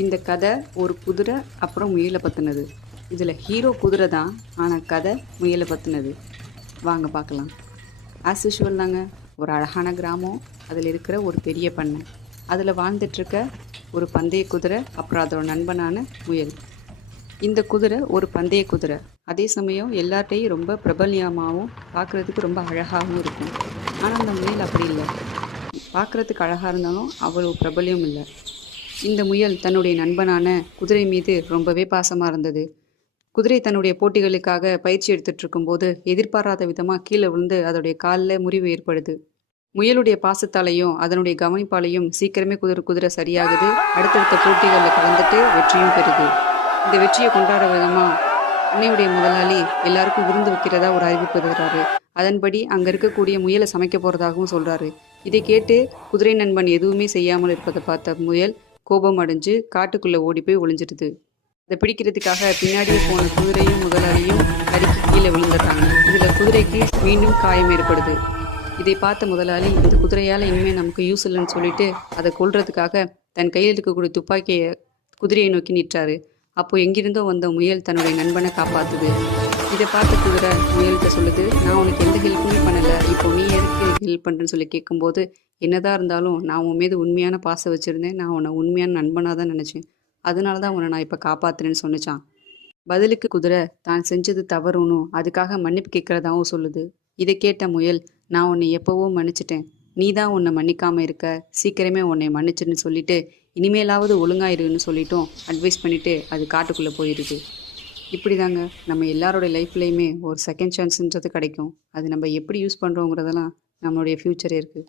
இந்த கதை ஒரு குதிரை அப்புறம் முயலை பற்றினது. இதில் ஹீரோ குதிரை தான், ஆனால் கதை முயலை பற்றினது. வாங்க பார்க்கலாம். ஆஸ் யூஷுவல் தாங்க, ஒரு அழகான கிராமம், அதில் இருக்கிற ஒரு பெரிய பண்ணை, அதில் வாழ்ந்துட்டுருக்க ஒரு பந்தய குதிரை அப்புறம் அதோட நண்பனான முயல். இந்த குதிரை ஒரு பந்தய குதிரை, அதே சமயம் எல்லார்ட்டையும் ரொம்ப பிரபல்யமாகவும் பார்க்குறதுக்கு ரொம்ப அழகாகவும் இருக்கும். ஆனால் அந்த முயல் அப்படி இல்லை, பார்க்குறதுக்கு அழகாக இருந்தாலும் அவ்வளோ பிரபல்யம் இல்லை. இந்த முயல் தன்னுடைய நண்பனான குதிரை மீது ரொம்பவே பாசமாக இருந்தது. குதிரை தன்னுடைய போட்டிகளுக்காக பயிற்சி எடுத்துட்டு இருக்கும்போது எதிர்பாராத விதமாக கீழே விழுந்து அதோடைய காலில் முறிவு ஏற்படுது. முயலுடைய பாசத்தாலையும் அதனுடைய கவனிப்பாலையும் சீக்கிரமே குதிரை சரியாகுது. அடுத்தடுத்த போட்டிகளில் கலந்துட்டு வெற்றியும் பெறுது. இந்த வெற்றியை கொண்டாட விதமாக அன்னையுடைய முதலாளி எல்லாருக்கும் விருந்து வைக்கிறதா ஒரு அறிவிப்பு தர்றாரு. அதன்படி அங்கே இருக்கக்கூடிய முயலை சமைக்க போகிறதாகவும் சொல்கிறாரு. இதை கேட்டு குதிரை நண்பன் எதுவுமே செய்யாமல் இருப்பதை பார்த்த முயல் கோபம் அடைஞ்சு காட்டுக்குள்ளே ஓடி போய் ஒளிஞ்சிடுது. அதை பிடிக்கிறதுக்காக பின்னாடியே போன குதிரையும் முதலாளியும் அடிக்கி கீழே விழுந்துடுறாங்க. இதில் குதிரைக்கு மீண்டும் காயம் ஏற்படுது. இதை பார்த்த முதலாளி இந்த குதிரையால் இனிமேல் நமக்கு யூஸ் இல்லைன்னு சொல்லிட்டு அதை கொல்றதுக்காக தன் கையில் இருக்கக்கூடிய துப்பாக்கியை குதிரையை நோக்கி நிற்றாரு. அப்போ எங்கிருந்தோ வந்த முயல் தன்னுடைய நண்பனை காப்பாற்றுது. இதை பார்த்த குதிரை முயல்கிட்ட சொல்லுது, நான் உனக்கு எந்த ஹெல்ப்புமே பண்ணலை, இப்போ நீ எதுக்கு ஹெல்ப் பண்ணுறேன்னு சொல்லி கேட்கும்போது, என்னதான் இருந்தாலும் நான் உன் மீது உண்மையான பாசம் வச்சுருந்தேன், நான் உன்னை உண்மையான நண்பனாக தான் நினச்சேன், அதனால தான் உன்னை நான் இப்போ காப்பாற்றுறேன்னு சொன்னிச்சான். பதிலுக்கு குதிரை தான் செஞ்சது தவறுன்னு அதுக்காக மன்னிப்பு கேட்குறதாகவும் சொல்லுது. இதை கேட்ட முயல், நான் உன்னை எப்போவோ மன்னிச்சிட்டேன், நீ தான் உன்னை மன்னிக்காமல் இருக்க, சீக்கிரமே உன்னை மன்னிச்சுன்னு சொல்லிட்டு இனிமேலாவது ஒழுங்காயிருன்னு சொல்லிட்டும் அட்வைஸ் பண்ணிவிட்டு அது காட்டுக்குள்ளே போயிடுது. இப்படி தாங்க நம்ம எல்லாரோட லைஃப்லேயுமே ஒரு செகண்ட் சான்ஸுன்றது கிடைக்கும். அது நம்ம எப்படி யூஸ் பண்ணுறோங்கிறதெல்லாம் நம்மளுடைய ஃப்யூச்சரே இருக்குது.